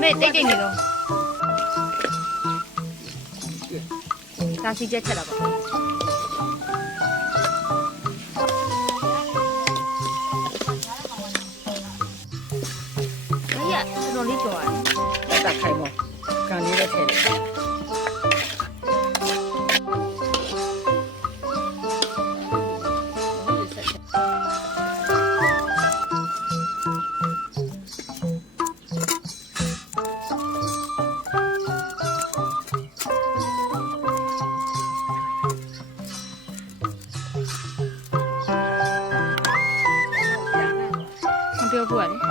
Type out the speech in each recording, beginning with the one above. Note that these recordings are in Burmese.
မေတိတ်တိတ်နေတော့ဒါစီချက်ချက်တာပေါ့မရတော်တော်လေးကြော်ရတယ်တက်ခိုင်မောကန်လေးလည်းထည့်တယ် မ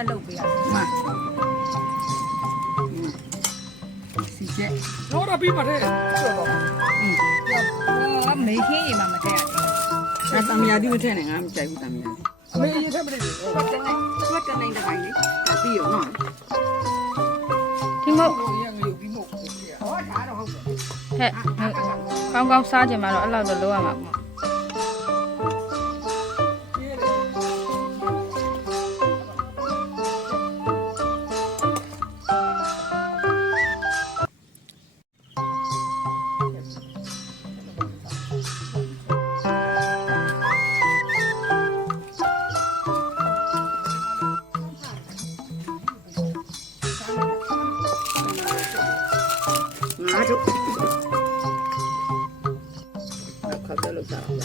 နာနဲ့လောက်ပေးရတယ်မစီချက်တော့တော့ပြီးပါတဲ့ဆိုတော့ဟောမေခင်းနေမှာမထည့်ရတယ်အဲတမယာဒီမထဲနဲ့ငါမကြိုက်ဘူးတမယာဒီအမေရေးတဲ့မလေးဟောဆွတ်တဲ့ဆွတ်တဲ့နိုင်တဲ့ပိုင်းလေဒါပြီးရောနော်ဒီမို့ရငရုပ်ပြီးမို့ဟောဒါတော့ဟုတ်တယ်ဟဲ့ကောင်းကောင်းစားကြမှာတော့အဲ့လောက်တော့လုပ်ရမှာပေါ့ 아주 나 가게로 잘안 나.